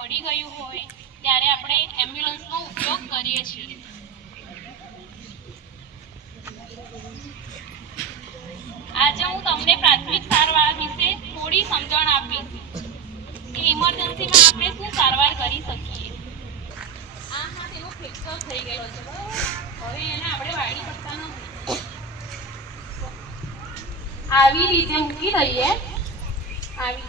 પડી ગયું હોય ત્યારે આપણે એમ્બ્યુલન્સનો ઉપયોગ કરીએ છીએ. આજે હું તમને પ્રાથમિક સારવાર વિશે થોડી સમજણ આપીશ કે ઇમરજન્સીમાં આપણે શું સારવાર કરી શકીએ. આ હાથ એવો ફ્રેક્ચર થઈ ગયો છે, બરાબર? હવે એને આપણે વાળી શકતા નથી. આવી રીતે મૂકી દઈએ. આવી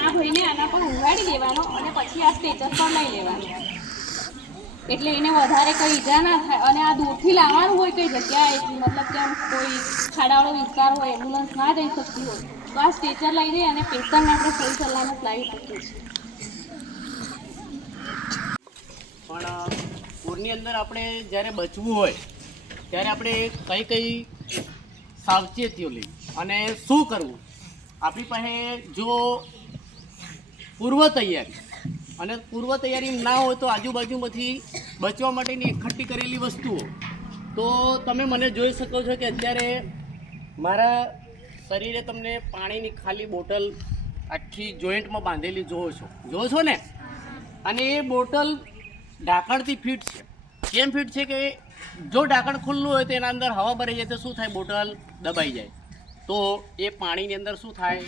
આ ભાઈને આના પર ઊંઘાડી દેવાનો અને પછી આ સ્ટ્રેચર પર લઈ લેવાનું, એટલે એને વધારે કંઈ ઈજા ના થાય. અને આ દૂરથી લાવવાનું હોય કઈ જગ્યાએ, મતલબ કે આમ કોઈ ખાડાવાળો વિસ્તાર હોય, એમ્બ્યુલન્સ ના જઈ શકતી હોય, તો આ સ્ટ્રેચર લઈ જઈ અને પેશન્ટને આપણે સહી સલામત લાવી શકીએ છીએ. પણ પૂરની અંદર આપણે જ્યારે બચવું હોય ત્યારે આપણે કઈ સાવચેતીઓ લેવી અને શું કરવું. આપણી પાસે જો પૂર્વ તૈયારી ના હોય તો આજુબાજુમાંથી બચવા માટેની એકઠી કરેલી વસ્તુઓ, તો તમે મને જોઈ શકો છો કે અત્યારે મારા શરીરે તમને પાણીની ખાલી બોટલ આખી જોઈન્ટમાં બાંધેલી જોવો છો ને. અને એ બોટલ ઢાંકણથી ફિટ છે. કેમ ફિટ છે કે જો ઢાંકણ ખુલ્લું હોય તો એના અંદર હવા ભરાઈ જાય તો શું થાય, બોટલ દબાઈ જાય, તો એ પાણીની અંદર શું થાય,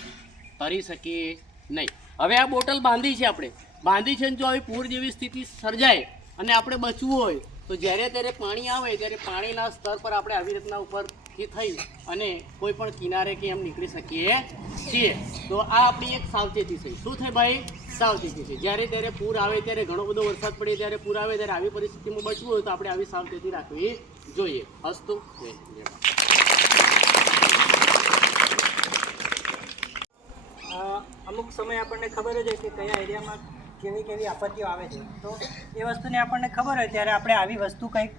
તરી શકીએ નહીં. હવે આ બોટલ બાંધી છે, આપણે બાંધી છે, જો આવી પૂર જેવી સ્થિતિ સર્જાય અને આપણે બચવું હોય તો જ્યારે ત્યારે પાણી આવે ત્યારે પાણીના સ્તર પર આપણે આવી રીતના ઉપરથી થઈ અને કોઈ પણ કિનારે કે એમ નીકળી શકીએ છીએ. તો આ આપણી એક સાવચેતી છે. શું થાય ભાઈ? સાવચેતી છે. જ્યારે ત્યારે પૂર આવે, ત્યારે ઘણો બધો વરસાદ પડે, ત્યારે પૂર આવે, ત્યારે આવી પરિસ્થિતિમાં બચવું હોય તો આપણે આવી સાવચેતી રાખવી જોઈએ. હસતું અમુક સમય આપણને ખબર જ હોય કે કયા એરિયામાં કેવી આપત્તિઓ આવે છે, તો એ વસ્તુને આપણને ખબર હોય ત્યારે આપણે આવી વસ્તુ કંઈક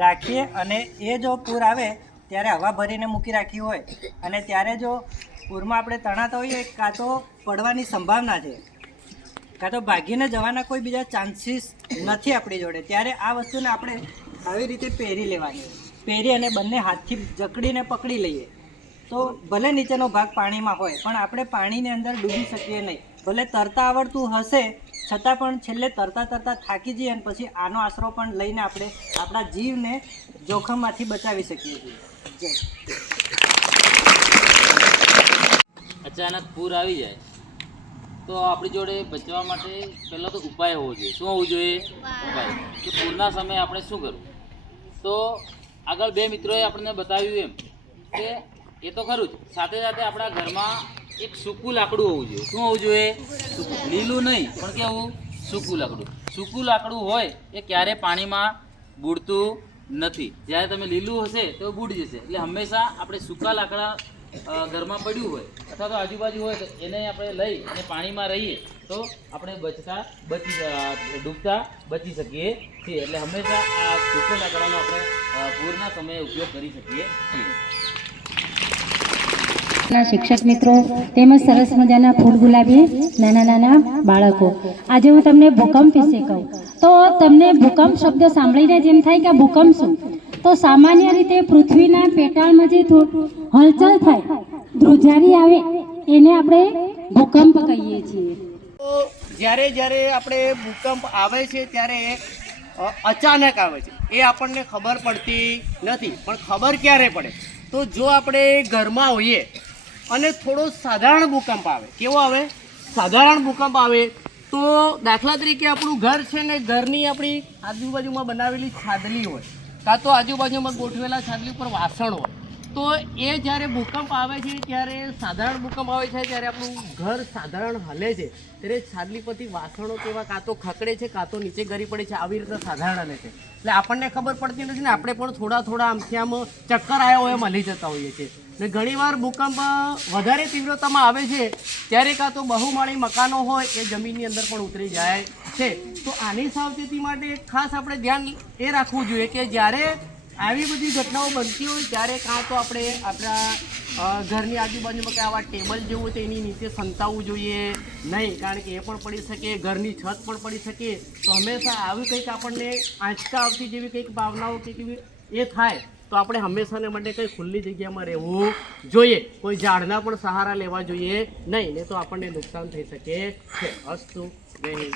રાખીએ. અને એ જો પૂર આવે ત્યારે હવા ભરીને મૂકી રાખી હોય અને ત્યારે જો પૂરમાં આપણે તણાતા હોઈએ, કાં તો પડવાની સંભાવના છે, કાં તો ભાગીને જવાના કોઈ બીજા ચાન્સીસ નથી આપણી જોડે, ત્યારે આ વસ્તુને આપણે આવી રીતે પહેરી લેવાની. પહેરી અને બંને હાથથી જકડીને પકડી લઈએ તો ભલે નીચેનો ભાગ પાણીમાં હોય પણ આપણે પાણીની અંદર ડૂબી શકીએ નહીં. ભલે તરતા આવડતું હશે છતાં પણ છેલ્લે તરતા થાકી જઈએ અને પછી આનો આશરો પણ લઈને આપણે આપણા જીવને જોખમમાંથી બચાવી શકીએ છીએ. જય. અચાનક પૂર આવી જાય તો આપણી જોડે બચવા માટે પહેલાં તો ઉપાય હોવો જોઈએ. શું હોવું જોઈએ? ઉપાય. કે પૂરના સમયે આપણે શું કરવું? તો આગળ બે મિત્રોએ આપણને બતાવ્યું એમ કે એ તો ખરું જ, સાથે સાથે આપણા ઘરમાં એક સૂકું લાકડું હોવું જોઈએ. શું હોવું જોઈએ? લીલું નહીં પણ કેવું? સૂકું લાકડું. સૂકું લાકડું હોય એ ક્યારે પાણીમાં બુડતું નથી. જ્યારે તમે લીલું હશે તો બુડી જશે. એટલે હંમેશા આપણે સૂકા લાકડા ઘરમાં પડ્યું હોય અથવા તો આજુબાજુ હોય તો એને આપણે લઈ અને પાણીમાં રહીએ તો આપણે ડૂબતા બચી શકીએ છીએ. એટલે હંમેશા આ સૂકા લાકડાનો આપણે પૂરના સમયે ઉપયોગ કરી શકીએ છીએ. શિક્ષક મિત્રો તેમજ સરસ મજાના ફૂલ ગુલાબી નાના બાળકો, આજે હું તમને ભૂકંપ વિશે કહું તો તમને ભૂકંપ શબ્દ સાંભળીને જેમ થાય કે ભૂકંપ શું? તો સામાન્ય રીતે પૃથ્વીના પેટાળમાં જે હલચલ થાય, ધ્રુજારી આવે, એને આપણે ભૂકંપ કહીએ છીએ. તો જ્યારે આપણે ભૂકંપ આવે છે ત્યારે અચાનક આવે છે એ આપણને ખબર પડતી નથી. પણ ખબર ક્યારે પડે તો જો આપણે ઘરમાં હોઈએ અને થોડો સાધારણ ભૂકંપ આવે. કેવો આવે? સાધારણ ભૂકંપ આવે તો દાખલા તરીકે આપણું ઘર છે ને ઘરની આપણી આજુબાજુમાં બનાવેલી છાદલી હોય કાં તો આજુબાજુમાં ગોઠવેલા છાદલી ઉપર વાસણ હોય તો એ જ્યારે ભૂકંપ આવે છે ત્યારે સાધારણ ભૂકંપ આવે છે ત્યારે આપણું ઘર સાધારણ હલે છે ત્યારે છાદલી પરથી વાસણો કેવા કાં તો ખકડે છે કાં તો નીચે ગરી પડે છે. આવી રીતે સાધારણ હલે છે એટલે આપણને ખબર પડતી નથી ને આપણે પણ થોડા આમથી આમ ચક્કર આવ્યા હોય એમ હલી જતા હોઈએ છીએ. ને ઘણીવાર ભૂકંપ વધારે તીવ્રતામાં આવે છે ત્યારે કાં તો બહુમાળી મકાનો હોય એ જમીનની અંદર પણ ઉતરી જાય છે. તો આની સાવચેતી માટે ખાસ આપણે ધ્યાન એ રાખવું જોઈએ કે જ્યારે આવી બધી ઘટનાઓ બનતી હોય ત્યારે કાં તો આપણે આપણા ઘરની આજુબાજુમાં કે આવા ટેબલ જેવું તો એની નીચે સંતાવવું જોઈએ નહીં, કારણ કે એ પણ પડી શકે, ઘરની છત પણ પડી શકે. તો હંમેશા આવી કંઈક આપણને આંચકા આવતી જેવી કંઈક ભાવનાઓ કંઈક એ થાય તો આપણે હંમેશાને માટે કંઈ ખુલ્લી જગ્યામાં રહેવું જોઈએ. કોઈ ઝાડના પણ સહારા લેવા જોઈએ નહીં, ને તો આપણને નુકસાન થઈ શકે છે. અસ્તુ જય હિન્દ.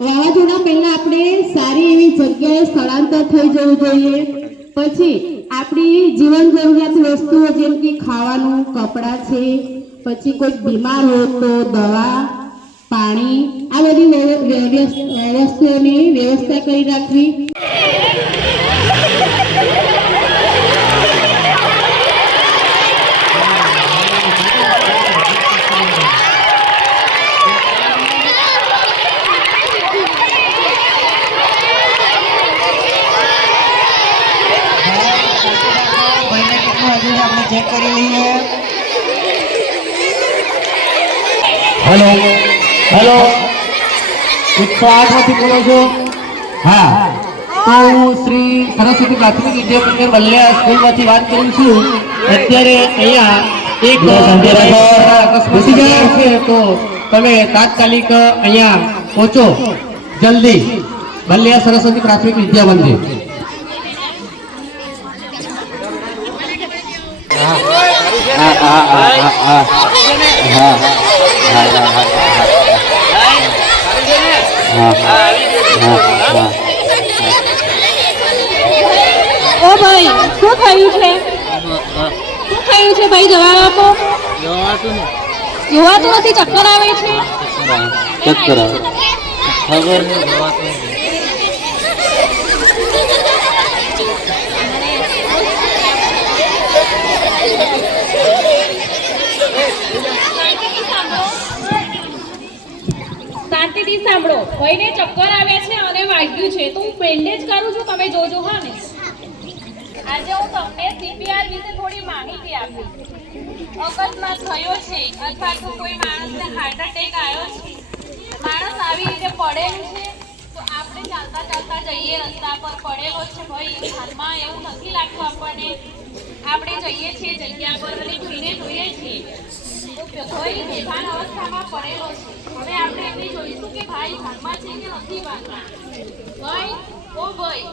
વાવાઝોડા પહેલા આપણે સારી એવી જગ્યાએ સ્થળાંતર થઈ જવું જોઈએ. પછી આપણી જીવન જરૂરિયાત વસ્તુઓ જેમ કે ખાવાનું, કપડાં છે, પછી કોઈ બીમાર હોય તો દવા, પાણી, આ બધી વસ્તુઓની વ્યવસ્થા કરી રાખવી. આપણે ચેક કરી લઈએ. હેલો હેલો 108માંથી બોલો છો? હા, તો હું શ્રી સરસ્વતી પ્રાથમિક વિદ્યાપીઠ વલ્યા સ્કૂલમાંથી વાત કરું છું. અત્યારે અહીંયા એક છે તો તમે તાત્કાલિક અહીંયા પહોંચો જલ્દી વલ્યા સરસ્વતી પ્રાથમિક વિદ્યા મંદિર. ઓ ભાઈ શું થયું છે? શું થયું છે ભાઈ? જવાબ આપો. જોવાતું નથી, ચક્કર આવે છે. ચક્કર આવે ખબર નહીં જોવાતું નથી. શાંતિથી સાંભળો. ભાઈને ચક્કર આવે છે અને વાગ્યું છે તો હું બેન્ડેજ કરું છું, તમે જોજો. હા ને, આજે હું તમને CPR વિશે થોડી માહિતી આપીશ. અકસ્માત થયો છે અથવા તો કોઈ માણસને હાર્ટ એટેક આવ્યો છે, માણસ આવી રીતે પડેલું છે તો આપણે ચાલતા ચાલતા જઈએ, રસ્તા પર પડેલો છે ભાઈ, હાલમાં એવું નથી લાગતું આપણને. આપણે જઈએ છીએ જગ્યા પર અને જોઈને જોઈએ છીએ તો ભાઈ બેભાન અવસ્થામાં પડેલો છે. હવે આપણે એમને જોઈશું કે ભાઈ હાલમાં છે કે નથી બાંધવા. ભાઈ ઓ ભાઈ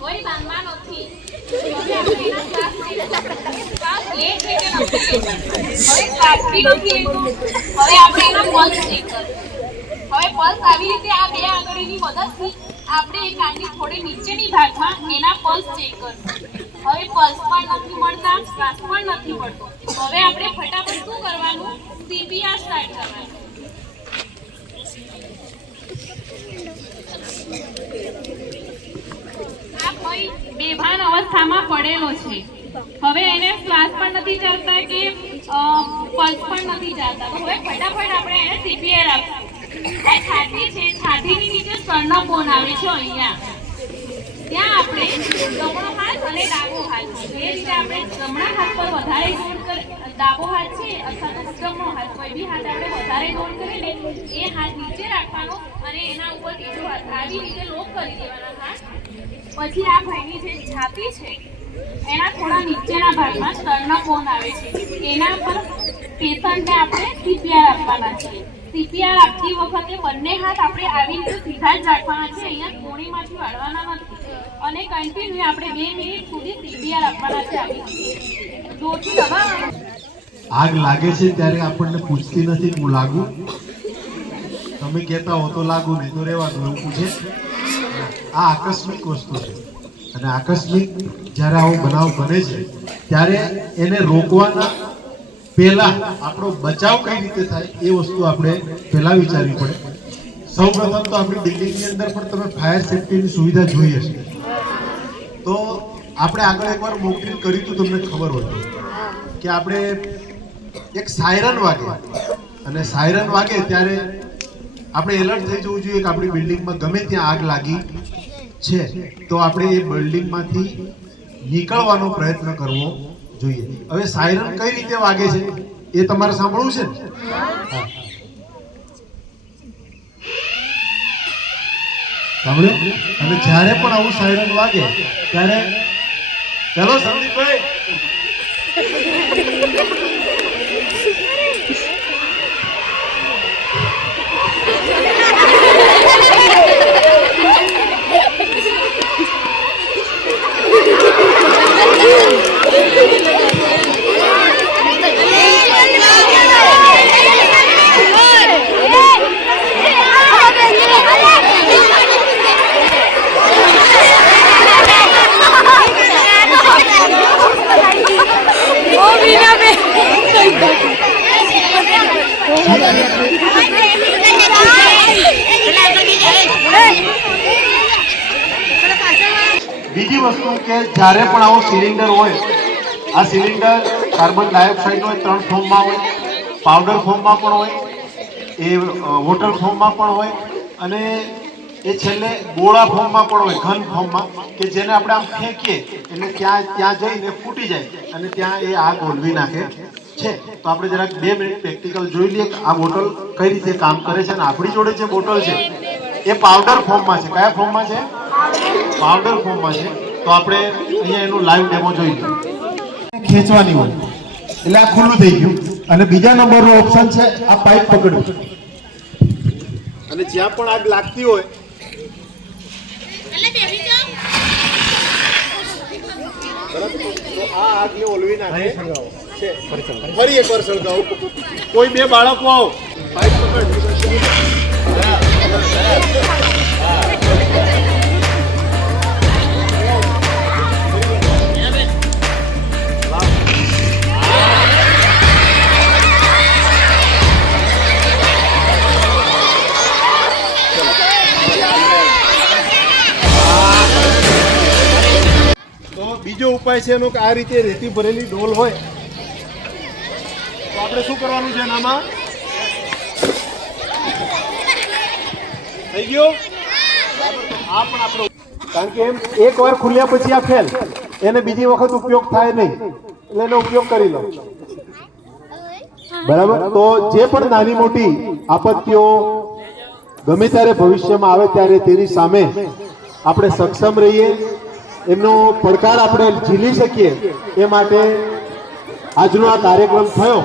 કોઈ બાંધવા નથી. હવે આપણે એના શ્વાસ લે છે કે નથી લેતો. હવે શ્વાસ બી નથી લેતો. હવે આપણે એનો પલ્સ ચેક કરીશું. હવે પલ્સ આવી રીતે આ બે આંગળીની મદદથી આપણે એ કાનની થોડી નીચેની ભાગમાં એના પલ્સ ચેક કરીશું. હવે પલ્સ પણ નથી મળતા, શ્વાસ પણ નથી મળતો. હવે આપણે ફટાફટ શું કરવાનું? CPR સ્ટાર્ટ કરવાનું. આ ભાઈ બેભાન અવસ્થામાં પડેલો છે. હવે એને શ્વાસ પણ નથી ચાલતા કે પલ્સ પણ નથી ચાલતા. તો હવે ફટાફટ આપણે એને CPR આપીશું. આ છાતી છે, છાતીની નીચે સ્ટર્નમ આવે છે અહીંયા. ત્યાં આપણે જમણો હાથ અને ડાબો હાથ, જે રીતે આપણે જમણા હાથ પર વધારે જોર કરે, ડાબો હાથ છે અથવા તો જમણો હાથ, કોઈ બી હાથ આપણે વધારે જોર કરીને એ હાથ નીચે રાખવાનો અને એના ઉપર બીજો હાથ આવી રીતે લોક કરી દેવાના હાથ. પછી આ ભાઈની જે છાતી છે એના થોડા નીચેના ભાગમાં સ્ટર્નમ આવે છે, એના પર પેશન્ટને આપણે CPR આપવાના છે. CPR આપતી વખતે બંને હાથ આપણે આવી રીતે સીધા જ રાખવાના છે, અહીંયા કોણીમાંથી વાળવાના નથી અને કન્ટિન્યુ આપણે 2 મિનિટ સુધી CPR આપવાના છે. આવી રીતે જોરથી દબાવવાનું. આગ લાગે છે ત્યારે આપણને પૂછતી નથી હું લાગુ, તમે કહેતા હો તો લાગુ, નહીં તો રહેવાનું, એવું પૂછે. આ આકસ્મિક વસ્તુ છે, અને આકસ્મિક જ્યારે આવો બનાવ બને છે ત્યારે એને રોકવાના પહેલા આપણો બચાવ કઈ રીતે થાય એ વસ્તુ આપણે પહેલા વિચારવી પડે. સૌપ્રથમ તો આપણી બિલ્ડિંગની અંદર પણ તમે ફાયર સેફ્ટીની સુવિધા જોઈ હશે. તો આપણે આગળ એકવાર મોક ડ્રીલ કર્યું હતું, તમને ખબર હોય તો, કે આપણે એક સાયરન વાગે, અને સાયરન વાગે ત્યારે આપણે એલર્ટ થઈ જવું જોઈએ કે આપણી બિલ્ડિંગમાં ગમે ત્યાં આગ લાગી છે, તો આપણે એ બિલ્ડિંગમાંથી નીકળવાનો પ્રયત્ન કરવો જોઈએ. હવે સાયરન કઈ રીતે વાગે છે એ તમારે સાંભળવું છે ને? હા, સાંભળ્યું? અને જ્યારે પણ આવું સાયરન વાગે ત્યારે ચલો સંદીપભાઈ, બીજી વસ્તુ કે જ્યારે પણ આવો સિલિન્ડર હોય, આ સિલિન્ડર કાર્બન ડાયોક્સાઇડ હોય, 3 ફોર્મમાં હોય, પાવડર ફોર્મમાં પણ હોય, એ વોટર ફોર્મમાં પણ હોય, અને એ છેલ્લે ગોળા ફોર્મમાં પણ હોય, ઘન ફોર્મમાં, કે જેને આપણે આમ ફેંકીએ એટલે ત્યાં જઈને ફૂટી જાય અને ત્યાં એ આગ ઓલવી નાખે છે. તો આપણે જરાક 2 મિનિટ પ્રેક્ટિકલ જોઈ લઈએ કે આ બોટલ કઈ રીતે કામ કરે છે. અને આપણી જોડે જે બોટલ છે એ પાવડર ફોર્મમાં છે. કયા ફોર્મમાં છે? પાવડર ફોર્મમાં છે. તો આપણે અહીંયા એનું લાઈવ ડેમો જોઈએ. ખેંચવાની હોય એટલે આ ખુલ્લું થઈ ગયું, અને બીજા નંબરનો ઓપ્શન છે આ પાઇપ પકડવું, અને જ્યાં પણ આગ લાગતી હોય તો આ આગને ઓલવી નાખે છે. ફરી એકવાર સળગાવો. કોઈ 2 બાળકો આવો, પાઇપ પકડ. બીજો ઉપાય છે એનો કે આ રીતે રેતી ભરેલી ડોલ હોય તો આપણે શું કરવાનું છે એનામાં? થઈ ગયો? આ પણ આપણો, કારણ કે એમ એકવાર ખુલ્યા પછી આ ફેલ, એને બીજી વખત ઉપયોગ થાય નહીં, એટલે એનો ઉપયોગ કરી લો. બરાબર? તો જે પણ નાની મોટી આપત્તિઓ ગમે ત્યારે ભવિષ્યમાં આવે ત્યારે તેની સામે આપણે સક્ષમ રહીએ, એમનો પડકાર આપણે ઝીલી શકીએ, એ માટે આજનો આ કાર્યક્રમ થયો.